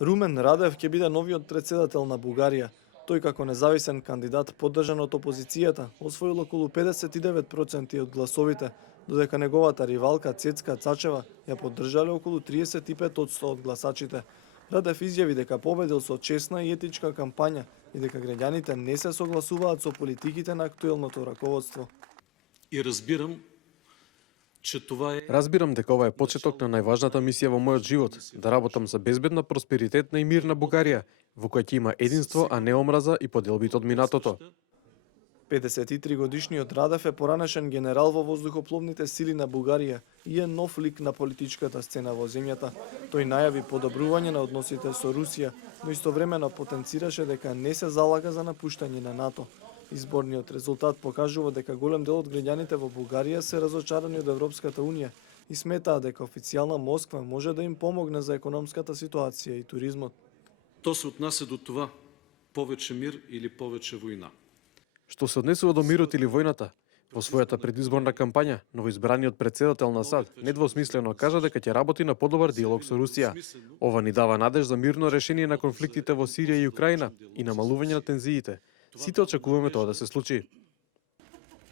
Румен Радев ќе биде новиот претседател на Бугарија. Тој како независен кандидат поддржан од опозицијата освоил околу 59% од гласовите, додека неговата ривалка Цецка Цачева ја поддржале околу 35% од гласачите. Радев изјави дека победил со честна и етичка кампања и дека граѓаните не се согласуваат со политиките на актуелното раководство. И разбирам, че това е... Разбирам дека ова е почеток на најважната мисија во мојот живот, да работам за безбедна, просперитетна и мирна Бугарија, во која ќе има единство, а не омраза и поделбите од минатото. 53 годишниот Радев е поранешен генерал во воздухопловните сили на Бугарија и е нов лик на политичката сцена во земјата. Тој најави подобрување на односите со Русија, но истовремено потенцираше дека не се залага за напуштање на НАТО. Изборниот резултат покажува дека голем дел од граѓаните во Бугарија се разочарани од Европската унија и сметаат дека официјална Москва може да им помогне за економската ситуација и туризмот. То се отнася до това повече мир или повече војна. Што се однесува до мирот или војната, во својата предизборна кампања, новоизбраниот претседател на САД недвосмислено кажа дека ќе работи на подобар диалог со Русија. Ова ни дава надеж за мирно решение на конфликтите во Сирија и Украина и намалување на тензиите. Сите очекуваме тоа да се случи.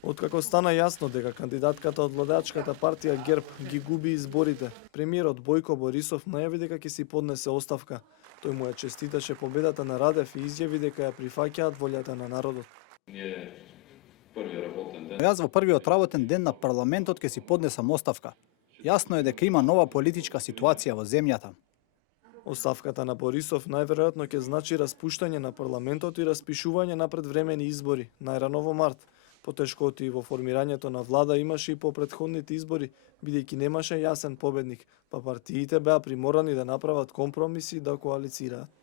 Откако стана јасно дека кандидатката од владеачката партија ГЕРБ ги губи изборите, премиерот Бојко Борисов најави дека ќе си поднесе оставка. Тој му ја честиташе победата на Радев и изјави дека ја прифаќаат волјата на народот. Јас во првиот работен ден на парламентот ќе си поднесам оставка. Јасно е дека има нова политичка ситуација во земјата. Оставката на Борисов најверојатно ќе значи распуштање на парламентот и распишување на предвремени избори, најрано во март. Потешкоти во формирањето на влада имаше и по претходните избори, бидејќи немаше јасен победник, па партиите беа приморани да направат компромиси и да коалицираат.